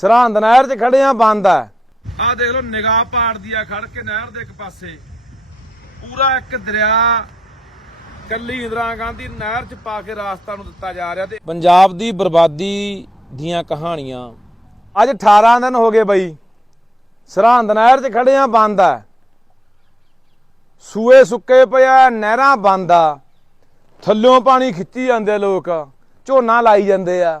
ਸਰਹੰਦ ਨਹਿਰ 'ਚ ਖੜੇ ਆ ਬੰਦ ਆ ਆ ਦੇਖ ਲਓ ਨਿਗਾਹ ਪਾੜਦੀ ਆ ਖੜ ਕੇ ਨਹਿਰ ਦੇ ਇੱਕ ਪਾਸੇ ਪੂਰਾ ਇੱਕ ਦਰਿਆ ਕੱਲੀ ਇੰਦਰਾ ਗਾਂਧੀ ਨਹਿਰ 'ਚ ਪਾ ਕੇ ਰਾਸਤਾ ਨੂੰ ਦਿੱਤਾ ਜਾ ਰਿਹਾ ਤੇ ਪੰਜਾਬ ਦੀ ਬਰਬਾਦੀ ਦੀਆਂ ਕਹਾਣੀਆਂ ਅੱਜ 18 ਦਿਨ ਹੋ ਗਏ ਬਈ ਸਰਹੰਦ ਨਹਿਰ 'ਚ ਖੜੇ ਆ ਬੰਦ ਆ ਸੂਏ ਸੁੱਕੇ ਪਿਆ ਨਹਿਰਾਂ ਬੰਦ ਆ ਥੱਲੋਂ ਪਾਣੀ ਖਿੱਚੀ ਜਾਂਦੇ ਲੋਕ ਝੋਨਾ ਲਾਈ ਜਾਂਦੇ ਆ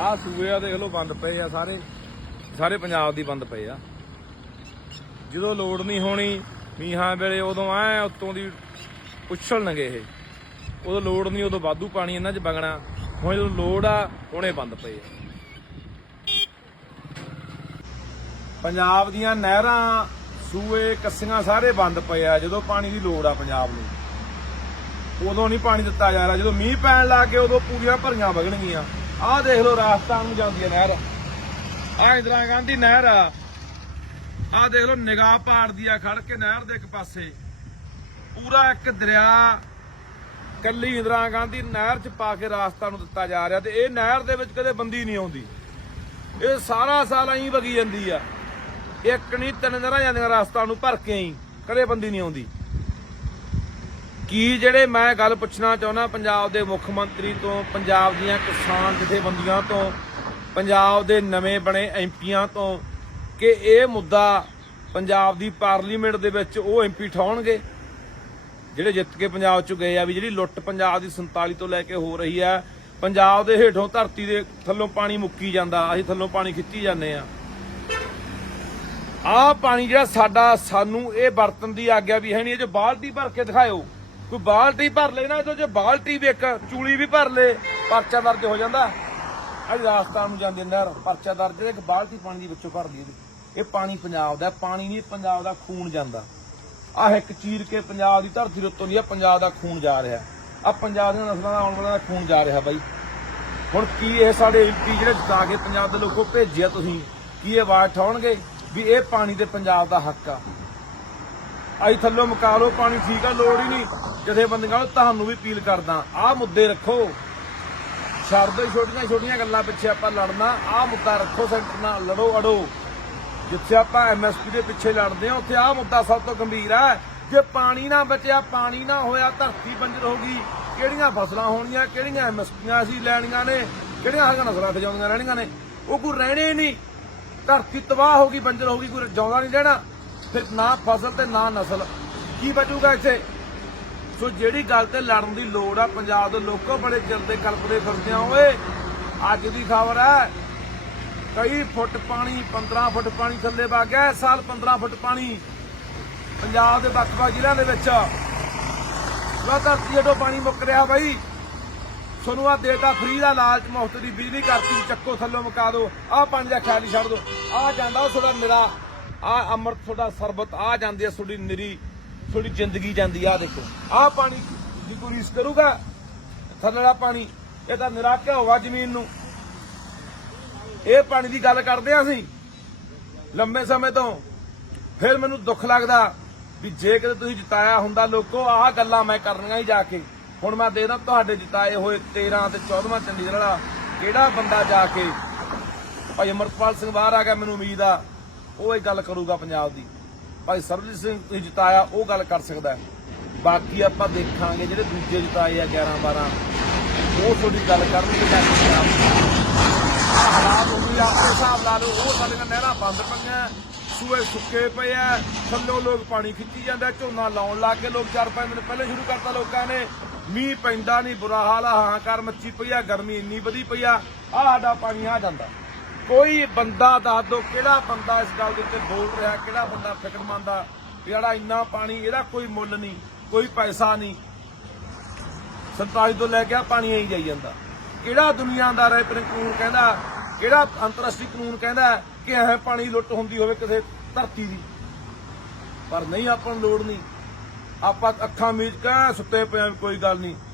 ਆ ਸੂਏ ਆ ਦੇਖ ਲਓ ਬੰਦ ਪਏ ਆ ਸਾਰੇ ਸਾਰੇ ਪੰਜਾਬ ਦੀ ਬੰਦ ਪਏ ਆ ਜਦੋਂ ਲੋੜ ਨਹੀਂ ਹੋਣੀ ਮੀਂਹਾਂ ਵੇਲੇ ਉਦੋਂ ਐ ਉੱਤੋਂ ਦੀ ਉਛਲਣਗੇ ਇਹ ਉਦੋਂ ਲੋੜ ਨਹੀਂ ਉਦੋਂ ਬਾਦੂ ਪਾਣੀ ਇਹਨਾਂ 'ਚ ਵਗਣਾ ਹੁਣ ਜਦੋਂ ਲੋੜ ਆ ਹੁਣੇ ਬੰਦ ਪਏ ਆ ਪੰਜਾਬ ਦੀਆਂ ਨਹਿਰਾਂ ਸੂਏ ਕੱਸੀਆਂ ਸਾਰੇ ਬੰਦ ਪਏ ਆ ਜਦੋਂ ਪਾਣੀ ਦੀ ਲੋੜ ਆ ਪੰਜਾਬ ਨੂੰ ਉਦੋਂ ਨਹੀਂ ਪਾਣੀ ਦਿੱਤਾ ਜਾ ਰਿਹਾ ਜਦੋਂ ਮੀਂਹ ਪੈਣ ਲੱਗ ਗਿਆ ਉਦੋਂ ਪੂਰੀਆਂ ਭਰੀਆਂ ਵਗਣਗੀਆਂ ਆ ਦੇਖ ਲਓ ਰਾਜਸਥਾਨ ਨੂੰ ਜਾਂਦੀ ਹੈ ਨਹਿਰ ਆ ਇੰਦਰਾ ਗਾਂਧੀ ਨਹਿਰ ਆ ਦੇਖ ਲਓ ਨਿਗਾਹ ਪਾੜਦੀ ਆ ਖੜ ਕੇ ਨਹਿਰ ਦੇ ਇੱਕ ਪਾਸੇ ਪੂਰਾ ਇੱਕ ਦਰਿਆ ਕੱਲੀ ਇੰਦਰਾ ਗਾਂਧੀ ਨਹਿਰ 'ਚ ਪਾ ਕੇ ਰਾਸਤਾ ਨੂੰ ਦਿੱਤਾ ਜਾ ਰਿਹਾ ਤੇ ਇਹ ਨਹਿਰ ਦੇ ਵਿੱਚ ਕਦੇ ਬੰਦੀ ਨਹੀਂ ਆਉਂਦੀ ਇਹ ਸਾਰਾ ਸਾਲ ਐਂ ਵਗੀ ਜਾਂਦੀ ਆ ਇੱਕ ਨਹੀਂ ਤਿੰਨ ਨਹਿਰਾਂ ਜਾਂਦੀਆਂ ਰਾਸਤਾ ਨੂੰ ਭਰ ਕੇ ਐਂ ਕਦੇ ਬੰਦੀ ਨਹੀਂ ਆਉਂਦੀ ਕੀ ਜਿਹੜੇ ਮੈਂ ਗੱਲ ਪੁੱਛਣਾ ਚਾਹੁੰਦਾ ਪੰਜਾਬ ਦੇ ਮੁੱਖ ਮੰਤਰੀ ਤੋਂ ਪੰਜਾਬ ਦੀਆਂ ਕਿਸਾਨ ਜਥੇਬੰਦੀਆਂ ਤੋਂ ਪੰਜਾਬ ਦੇ ਨਵੇਂ ਬਣੇ ਐਮਪੀਆਂ ਤੋਂ ਕਿ ਇਹ ਮੁੱਦਾ ਪੰਜਾਬ ਦੀ ਪਾਰਲੀਮੈਂਟ ਦੇ ਵਿੱਚ ਉਹ ਐਮਪੀ ਠਾਉਣਗੇ ਜਿਹੜੇ ਜਿੱਤ ਕੇ ਪੰਜਾਬ ਚ ਗਏ ਆ ਵੀ ਜਿਹੜੀ ਲੁੱਟ ਪੰਜਾਬ ਦੀ 47 ਤੋਂ ਲੈ ਕੇ ਹੋ ਰਹੀ ਆ ਪੰਜਾਬ ਦੇ ਹੇਠੋਂ ਧਰਤੀ ਦੇ ਥੱਲੋਂ ਪਾਣੀ ਮੁੱਕੀ ਜਾਂਦਾ ਅਸੀਂ ਥੱਲੋਂ ਪਾਣੀ ਖਿੱਚੀ ਜਾਂਦੇ ਆ ਆ ਪਾਣੀ ਜਿਹੜਾ ਸਾਡਾ ਸਾਨੂੰ ਇਹ ਵਰਤਨ ਦੀ ਆਗਿਆ ਵੀ ਹੈ ਨਹੀਂ ਇਹ ਜੋ ਬਾਲਟੀ ਭਰ ਕੇ ਦਿਖਾਇਓ ਕੋਈ ਬਾਲਟੀ ਭਰ ਲੈਣਾ ਨਾ ਜੇ ਬਾਲਟੀ ਵੀ ਇੱਕ ਚੂਲੀ ਵੀ ਭਰ ਲੈ ਪਰਚਾ ਦਰਜ ਹੋ ਜਾਂਦਾ ਅੱਜ ਰਾਸਤਾਨ ਨੂੰ ਜਾਂਦੇ ਨਹਿਰ ਪਰਚਾ ਦਰਜ ਇੱਕ ਬਾਲਟੀ ਪਾਣੀ ਦੀ ਵਿੱਚੋਂ ਭਰ ਲਈ ਇਹ ਪਾਣੀ ਪੰਜਾਬ ਦਾ ਪਾਣੀ ਨਹੀਂ ਪੰਜਾਬ ਦਾ ਖੂਨ ਜਾਂਦਾ ਆਹ ਇੱਕ ਚੀਰ ਕੇ ਪੰਜਾਬ ਦੀ ਧਰਤੀ ਰੁੱਤੋਂ ਨਹੀਂ ਆ ਪੰਜਾਬ ਦਾ ਖੂਨ ਜਾ ਰਿਹਾ ਆ ਪੰਜਾਬ ਦੀਆਂ ਨਸਲਾਂ ਦਾ ਆਉਣ ਵਾਲਾ ਖੂਨ ਜਾ ਰਿਹਾ ਬਾਈ ਹੁਣ ਕੀ ਇਹ ਸਾਡੇ ਐਮਪੀ ਜਿਹੜੇ ਜਿਤਾ ਕੇ ਪੰਜਾਬ ਦੇ ਲੋਕੋ ਭੇਜਿਆ ਤੁਸੀਂ ਕੀ ਇਹ ਆਵਾਜ਼ ਠਾਉਣਗੇ ਵੀ ਇਹ ਪਾਣੀ ਤੇ ਪੰਜਾਬ ਦਾ ਹੱਕ ਆ ਆਈ ਥੱਲੋਂ ਮੁਕਾ ਲੋ ਪਾਣੀ ਠੀਕ ਆ ਲੋੜ ਹੀ ਨਹੀਂ ਜਥੇਬੰਦੀਆਂ ਨੂੰ ਤੁਹਾਨੂੰ ਵੀ ਅਪੀਲ ਕਰਦਾ ਆਹ ਮੁੱਦੇ ਰੱਖੋ ਸ਼ਰਦੇ ਛੋਟੀਆਂ ਛੋਟੀਆਂ ਗੱਲਾਂ ਪਿੱਛੇ ਆਪਾਂ ਲੜਨਾ ਆਹ ਮੁੱਦਾ ਰੱਖੋ ਸੈਂਟਰ ਨਾਲ ਲੜੋ ਅੜੋ ਜਿੱਥੇ ਆਪਾਂ ਐਮਐਸਪੀ ਦੇ ਪਿੱਛੇ ਲੜਦੇ ਆ ਉੱਥੇ ਆਹ ਮੁੱਦਾ ਸਭ ਤੋਂ ਗੰਭੀਰ ਆ ਜੇ ਪਾਣੀ ਨਾ ਬਚਿਆ ਪਾਣੀ ਨਾ ਹੋਇਆ ਧਰਤੀ ਬੰਜਰ ਹੋ ਗਈ ਕਿਹੜੀਆਂ ਫਸਲਾਂ ਹੋਣੀਆਂ ਕਿਹੜੀਆਂ ਐਮਐਸਪੀਆਂ ਅਸੀਂ ਲੈਣੀਆਂ ਨੇ ਕਿਹੜੀਆਂ ਹਗਾਂ ਨਸਲਾਂ ਜਾਂਦੀਆਂ ਰਹਿਣੀਆਂ ਨੇ ਉਹ ਕੋਈ ਰਹਿਣੇ ਨਹੀਂ ਧਰਤੀ ਤਬਾਹ ਹੋ ਗਈ ਬੰਜਰ ਹੋ ਗਈ ਕੋਈ ਜਾਉਂਦਾ ਨਹੀਂ ਰਹਿਣਾ ਫਿਰ ਨਾ ਫਸਲ ਤੇ ਨਾ ਨਸਲ ਕੀ ਬਚੂਗਾ ਇੱਥੇ ਸੋ ਜਿਹੜੀ ਗੱਲ ਤੇ ਲੜਨ ਦੀ ਲੋੜ ਆ ਪੰਜਾਬ ਦੇ ਲੋਕੋ ਬੜੇ ਚਿਰ ਦੇ ਕਲਪਦੇ ਫਿਰਦੇ ਆ ਓਏ ਅੱਜ ਦੀ ਖਬਰ ਹੈ ਕਈ ਫੁੱਟ ਪਾਣੀ 15 ਫੁੱਟ ਪਾਣੀ ਥੱਲੇ ਵਗ ਗਿਆ ਇਸ ਸਾਲ 15 ਫੁੱਟ ਪਾਣੀ ਪੰਜਾਬ ਦੇ ਵੱਖ ਜ਼ਿਲ੍ਹਿਆਂ ਦੇ ਵਿੱਚ ਲਗਾਤਾਰ ਜਦੋਂ ਪਾਣੀ ਮੁੱਕ ਰਿਹਾ ਬਾਈ ਤੁਹਾਨੂੰ ਆ ਦੇਤਾ ਫ੍ਰੀ ਦਾ ਲਾਲਚ ਮੁਫਤ ਦੀ ਬਿਜਲੀ ਕਰਤੀ ਚੱਕੋ ਥੱਲੋਂ ਮੁਕਾ ਦਿਓ ਆ ਪੰਜ ਅੱਖਾਂ ਦੀ ਛੱਡ ਦਿਓ ਆ ਜਾਂਦਾ ਉਹ ਤੁਹਾਡਾ ਮੇਰਾ ਆ ਅੰਮ੍ਰਿਤ ਤੁਹਾਡਾ ਸਰਬਤ ਆ ਜਾਂਦੀ ਹੈ ਤੁਹਾਡੀ ਨਰੀ ਤੁਹਾਡੀ ਜ਼ਿੰਦਗੀ ਜਾਂਦੀ ਆ ਦੇਖੋ ਆ ਪਾਣੀ ਜੇ ਕੋਈ ਰੀਸ ਕਰੂਗਾ ਥੱਲੜਾ ਪਾਣੀ ਇਹ ਤਾਂ ਨਿਰਾਕਿਆ ਹੋਗਾ ਜ਼ਮੀਨ ਨੂੰ ਇਹ ਪਾਣੀ ਦੀ ਗੱਲ ਕਰਦੇ ਆ ਅਸੀਂ ਲੰਬੇ ਸਮੇਂ ਤੋਂ ਫਿਰ ਮੈਨੂੰ ਦੁੱਖ ਲੱਗਦਾ ਵੀ ਜੇ ਕਦੇ ਤੁਸੀਂ ਜਿਤਾਇਆ ਹੁੰਦਾ ਲੋਕੋ ਆਹ ਗੱਲਾਂ ਮੈਂ ਕਰਨੀਆਂ ਹੀ ਜਾ ਕੇ ਹੁਣ ਮੈਂ ਦੇਖਦਾ ਤੁਹਾਡੇ ਜਿਤਾਏ ਹੋਏ 13 ਤੇ 14ਵਾਂ ਚੰਡੀਗੜ੍ਹ ਵਾਲਾ ਕਿਹੜਾ ਬੰਦਾ ਜਾ ਕੇ ਭਾਈ ਅਮਰਪਾਲ ਸਿੰਘ ਬਾਹਰ ਆ ਗਿਆ ਮੈਨੂੰ ਉਮੀਦ ਆ ਉਹ ਇਹ ਗੱਲ ਕਰੂਗਾ ਪੰਜਾਬ ਦੀ ਭਾਈ ਸਰਬਜੀਤ ਸਿੰਘ ਤੁਸੀਂ ਜਿਤਾਇਆ ਉਹ ਗੱਲ ਕਰ ਸਕਦਾ ਬਾਕੀ ਆਪਾਂ ਦੇਖਾਂਗੇ ਜਿਹੜੇ ਦੂਜੇ ਜਿਤਾਏ ਆ 11 12 ਉਹ ਤੁਹਾਡੀ ਗੱਲ ਕਰਨਗੇ ਮੈਂ ਪੰਜਾਬ ਹਾਲਾਤ ਹੋ ਗਏ ਆਪਣੇ ਹਿਸਾਬ ਲਾ ਲਓ ਉਹ ਸਾਡੇ ਨਾਲ ਨਹਿਰਾਂ ਬੰਦ ਪਈਆਂ ਸੂਏ ਸੁੱਕੇ ਪਏ ਆ ਥੱਲੋਂ ਲੋਕ ਪਾਣੀ ਖਿੱਚੀ ਜਾਂਦਾ ਝੋਨਾ ਲਾਉਣ ਲੱਗ ਕੇ ਲੋਕ ਚਾਰ ਪੈ ਮਿੰਟ ਪਹਿਲੇ ਸ਼ੁਰੂ ਕਰਤਾ ਲੋਕਾਂ ਨੇ ਮੀਂਹ ਪੈਂਦਾ ਨਹੀਂ ਬੁਰਾ ਹਾਲ ਆ ਹਾਂ ਕਰ ਮੱਚੀ ਪਈ ਆ ਗਰਮੀ ਇੰਨੀ ਵਧੀ ਪਈ ਆ ਆ ਸਾਡਾ ਪਾਣੀ ਆ ਜਾਂਦਾ ਕੋਈ ਬੰਦਾ ਦੱਸ ਦੋ ਕਿਹੜਾ ਬੰਦਾ ਇਸ ਗੱਲ ਦੇ ਉੱਤੇ ਬੋਲ ਰਿਹਾ ਕਿਹੜਾ ਬੰਦਾ ਫਿਕਰਮੰਦ ਆ ਜਿਹੜਾ ਇੰਨਾ ਪਾਣੀ ਇਹਦਾ ਕੋਈ ਮੁੱਲ ਨਹੀਂ ਕੋਈ ਪੈਸਾ ਨਹੀਂ 27 ਤੋਂ ਲੈ ਕੇ ਆ ਪਾਣੀ ਆਈ ਜਾਈ ਜਾਂਦਾ ਕਿਹੜਾ ਦੁਨੀਆਦਾਰ ਹੈ ਕਾਨੂੰਨ ਕਹਿੰਦਾ ਕਿਹੜਾ ਅੰਤਰਰਾਸ਼ਟਰੀ ਕਾਨੂੰਨ ਕਹਿੰਦਾ ਕਿ ਐ ਪਾਣੀ ਲੁੱਟ ਹੁੰਦੀ ਹੋਵੇ ਕਿਸੇ ਧਰਤੀ ਦੀ ਪਰ ਨਹੀਂ ਆਪਾਂ ਨੂੰ ਲੋੜ ਨਹੀਂ ਆਪਾਂ ਅੱਖਾਂ ਮੀਚ ਕੇ ਸੁੱਤੇ ਪਏ ਕੋਈ ਗੱਲ ਨਹੀਂ